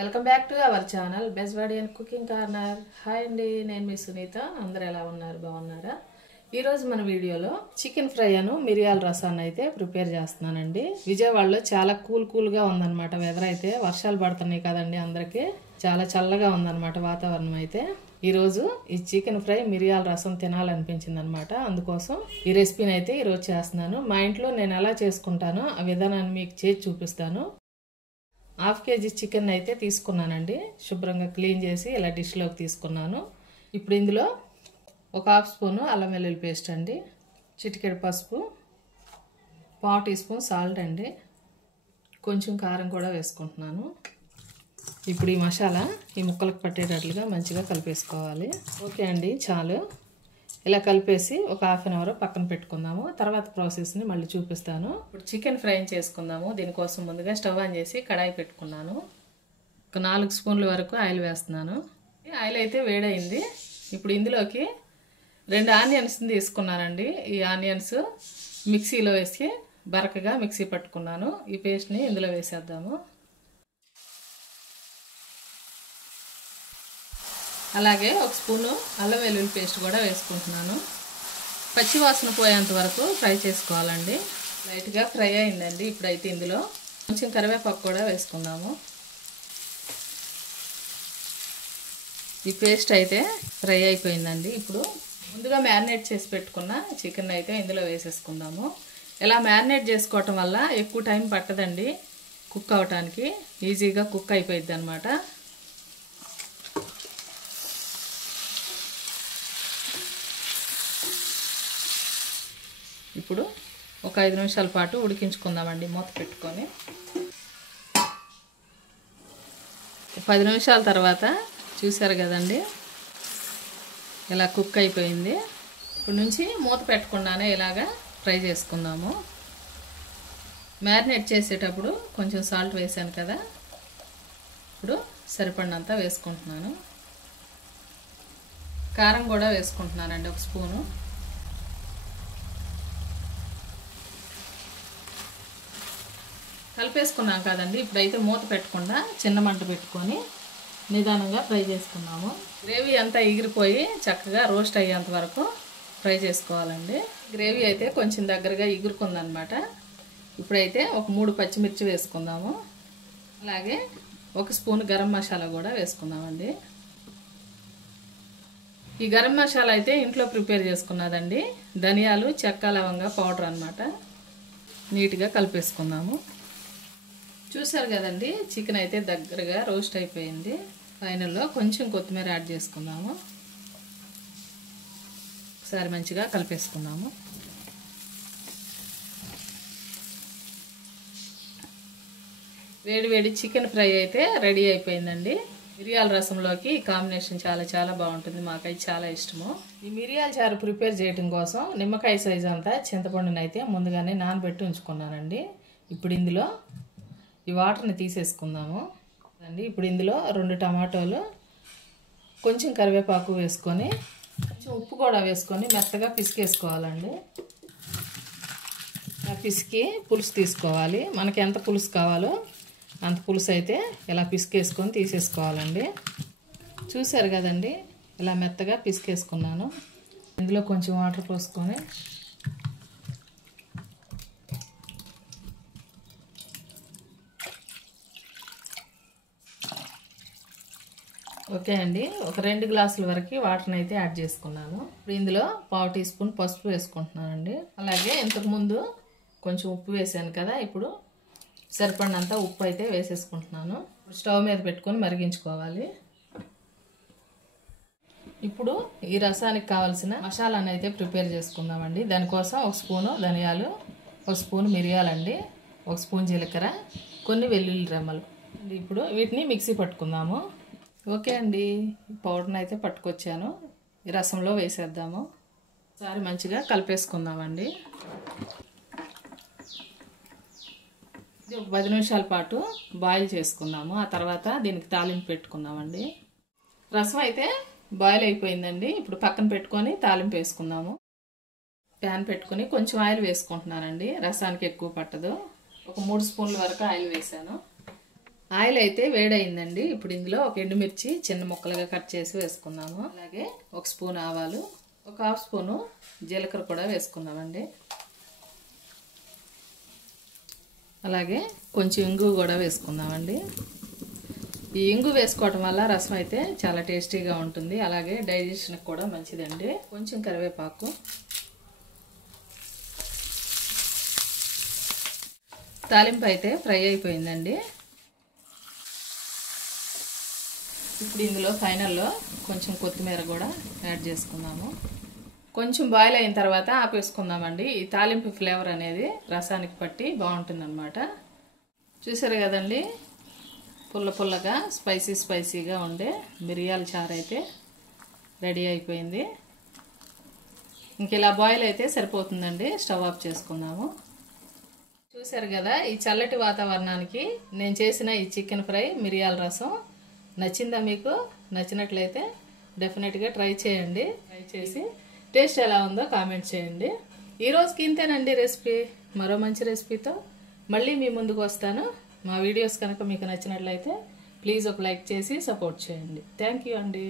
Welcome back to our channel best body and cooking corner. Hi అండి, నేను మీ సునీత. అందరూ ఎలా ఉన్నారు? బాగున్నారా? ఈరోజు మన వీడియోలో చికెన్ ఫ్రై అను మిరియాల రసాన్ని అయితే ప్రిపేర్ చేస్తున్నానండి. విజయవాడలో చాలా కూల్గా ఉందన్నమాట. వెదర్ అయితే వర్షాలు పడుతున్నాయి కదండి, అందరికీ చాలా చల్లగా ఉందన్నమాట వాతావరణం. అయితే ఈరోజు ఈ చికెన్ ఫ్రై మిరియాల రసం తినాలనిపించింది అనమాట. అందుకోసం ఈ రెసిపీని అయితే ఈరోజు చేస్తున్నాను. మా ఇంట్లో నేను ఎలా చేసుకుంటానో ఆ విధానాన్ని మీకు చేసి చూపిస్తాను. 1/2 kg చికెన్ అయితే తీసుకున్నానండి. శుభ్రంగా క్లీన్ చేసి ఇలా డిష్లోకి తీసుకున్నాను. ఇప్పుడు ఇందులో ఒక 1/2 స్పూను అల్లం వెల్లుల్లి పేస్ట్ అండి, చిటికెడు పసుపు, 1/4 టీ స్పూన్ సాల్ట్ అండి, కొంచెం కారం కూడా వేసుకుంటున్నాను. ఇప్పుడు ఈ మసాలా ఈ ముక్కలకు పట్టేటట్లుగా మంచిగా కలిపేసుకోవాలి. ఓకే అండి, చాలు. ఇలా కలిపేసి ఒక 1/2 అవర్ పక్కన పెట్టుకుందాము. తర్వాత ప్రాసెస్ని మళ్ళీ చూపిస్తాను. ఇప్పుడు చికెన్ ఫ్రై చేసుకుందాము. దీనికోసం ముందుగా స్టవ్ ఆన్ చేసి కడాయి పెట్టుకున్నాను. ఒక 4 స్పూన్ల వరకు ఆయిల్ వేస్తున్నాను. ఆయిల్ అయితే వేడైంది. ఇప్పుడు ఇందులోకి 2 ఆనియన్స్ తీసుకున్నానండి. ఈ ఆనియన్స్ మిక్సీలో వేసి బరకగా మిక్సీ పట్టుకున్నాను. ఈ పేస్ట్ని ఇందులో వేసేద్దాము. అలాగే 1 స్పూను అల్లం వెల్లుల్లి పేస్ట్ కూడా వేసుకుంటున్నాను. పచ్చి వాసన పోయేంత వరకు ఫ్రై చేసుకోవాలండి. లైట్గా ఫ్రై అయిందండి. ఇప్పుడైతే ఇందులో కొంచెం కరివేపాకు కూడా వేసుకుందాము. ఈ పేస్ట్ అయితే ఫ్రై అయిపోయిందండి. ఇప్పుడు ముందుగా మ్యారినేట్ చేసి పెట్టుకున్న చికెన్ అయితే ఇందులో వేసేసుకుందాము. ఇలా మ్యారినేట్ చేసుకోవటం వల్ల ఎక్కువ టైం పట్టదండి కుక్ అవటానికి. ఈజీగా కుక్ అయిపోయిద్ది అనమాట. ఇప్పుడు ఒక 5 నిమిషాల పాటు ఉడికించుకుందామండి మూత పెట్టుకొని. 10 నిమిషాల తర్వాత చూసారు కదండి, ఇలా కుక్ అయిపోయింది. ఇప్పుడు నుంచి మూత పెట్టకుండానే ఇలాగా ఫ్రై చేసుకుందాము. మ్యారినేట్ చేసేటప్పుడు కొంచెం సాల్ట్ వేసాను కదా, ఇప్పుడు సరిపడినంత వేసుకుంటున్నాను. కారం కూడా వేసుకుంటున్నానండి, 1 స్పూను. కలిపేసుకున్నాం కదండి. ఇప్పుడైతే మూత పెట్టకుండా చిన్న మంట పెట్టుకొని నిదానంగా ఫ్రై చేసుకున్నాము. గ్రేవీ అంతా ఎగిరిపోయి చక్కగా రోస్ట్ అయ్యేంత వరకు ఫ్రై చేసుకోవాలండి. గ్రేవీ అయితే కొంచెం దగ్గరగా ఎగురుకుందనమాట. ఇప్పుడైతే ఒక 3 పచ్చిమిర్చి వేసుకుందాము. అలాగే 1 స్పూన్ గరం మసాలా కూడా వేసుకుందామండి. ఈ గరం మసాలా అయితే ఇంట్లో ప్రిపేర్ చేసుకున్నదండి. ధనియాలు, చెక్క, లవంగ పౌడర్ అనమాట. నీట్గా కలిపేసుకుందాము. చూసారు కదండి, చికెన్ అయితే దగ్గరగా రోస్ట్ అయిపోయింది. ఫైనల్లో కొంచెం కొత్తిమీర యాడ్ చేసుకుందాము. ఒకసారి మంచిగా కలిపేసుకుందాము. వేడి చికెన్ ఫ్రై అయితే రెడీ అయిపోయిందండి. మిరియాల రసంలోకి ఈ కాంబినేషన్ చాలా బాగుంటుంది. మాకైతే చాలా ఇష్టము. ఈ మిరియాల చారు ప్రిపేర్ చేయడం కోసం నిమ్మకాయ సైజు అంతా చింతపండుని అయితే ముందుగానే నానబెట్టి ఉంచుకున్నానండి. ఇప్పుడు ఇందులో ఈ వాటర్ని తీసేసుకుందాము అండి. ఇప్పుడు ఇందులో 2 టమాటోలు, కొంచెం కరివేపాకు వేసుకొని, కొంచెం ఉప్పు కూడా వేసుకొని మెత్తగా పిసికేసుకోవాలండి. పిసికి పులుసు తీసుకోవాలి. మనకి ఎంత పులుసు కావాలో అంత పులుసు అయితే ఇలా పిసికేసుకొని తీసేసుకోవాలండి. చూసారు కదండి, ఇలా మెత్తగా పిసికేసుకున్నాను. ఇందులో కొంచెం వాటర్ పోసుకొని ఓకే అండి, ఒక 2 గ్లాసుల వరకు వాటర్ని అయితే యాడ్ చేసుకున్నాను. ఇప్పుడు ఇందులో 1/2 టీ స్పూన్ పసుపు వేసుకుంటున్నానండి. అలాగే ఇంతకుముందు కొంచెం ఉప్పు వేసాను కదా, ఇప్పుడు సరిపడినంత ఉప్పు అయితే వేసేసుకుంటున్నాను. స్టవ్ మీద పెట్టుకొని మరిగించుకోవాలి. ఇప్పుడు ఈ రసానికి కావాల్సిన మసాలాను అయితే ప్రిపేర్ చేసుకుందామండి. దానికోసం 1 స్పూను ధనియాలు, 1 స్పూన్ మిరియాలండి, 1 స్పూన్ జీలకర్ర, కొన్ని వెల్లుల్లి రెమ్మలు. ఇప్పుడు వీటిని మిక్సీ పట్టుకుందాము. ఓకే అండి, పౌడర్ని అయితే పట్టుకొచ్చాను. ఈ రసంలో వేసేద్దాము. ఒకసారి మంచిగా కలిపేసుకుందామండి. ఇది ఒక 10 నిమిషాల పాటు బాయిల్ చేసుకుందాము. ఆ తర్వాత దీనికి తాలింపు పెట్టుకుందామండి. రసం అయితే బాయిల్ అయిపోయిందండి. ఇప్పుడు పక్కన పెట్టుకొని తాలింపు వేసుకుందాము. ప్యాన్ పెట్టుకొని కొంచెం ఆయిల్ వేసుకుంటున్నానండి. రసానికి ఎక్కువ పట్టదు. ఒక 3 స్పూన్ల వరకు ఆయిల్ వేసాను. ఆయిల్ అయితే వేడైందండి. ఇప్పుడు ఇందులో ఒక ఎండుమిర్చి చిన్న ముక్కలుగా కట్ చేసి వేసుకుందాము. అలాగే ఒక స్పూన్ ఆవాలు, ఒక హాఫ్ స్పూను జీలకర్ర కూడా వేసుకుందామండి. అలాగే కొంచెం ఇంగు కూడా వేసుకుందామండి. ఈ ఇంగు వేసుకోవటం వల్ల రసం అయితే చాలా టేస్టీగా ఉంటుంది. అలాగే డైజెషన్కి కూడా మంచిదండి. కొంచెం కరివేపాకు, తాలింపు అయితే ఫ్రై అయిపోయిందండి. ఇప్పుడు ఇందులో ఫైనల్లో కొంచెం కొత్తిమీర కూడా యాడ్ చేసుకుందాము. కొంచెం బాయిల్ అయిన తర్వాత ఆపేసుకుందామండి. ఈ తాలింపు ఫ్లేవర్ అనేది రసానికి పట్టి బాగుంటుందన్నమాట. చూసారు కదండి, పుల్ల పుల్లగా స్పైసీగా ఉండే మిరియాల చారు అయితే రెడీ అయిపోయింది. ఇంక ఇలా బాయిల్ అయితే సరిపోతుందండి. స్టవ్ ఆఫ్ చేసుకుందాము. చూసారు కదా, ఈ చల్లటి వాతావరణానికి నేను చేసిన ఈ చికెన్ ఫ్రై మిరియాల రసం నచ్చిందా మీకు? నచ్చినట్లయితే డెఫినెట్గా ట్రై చేయండి. ట్రై చేసి టేస్ట్ ఎలా ఉందో కామెంట్ చేయండి. ఈరోజుకి ఇంతేనండి రెసిపీ. మరో మంచి రెసిపీతో మళ్ళీ మీ ముందుకు వస్తాను. మా వీడియోస్ కనుక మీకు నచ్చినట్లయితే ప్లీజ్ ఒక లైక్ చేసి సపోర్ట్ చేయండి. థ్యాంక్ యూ అండి.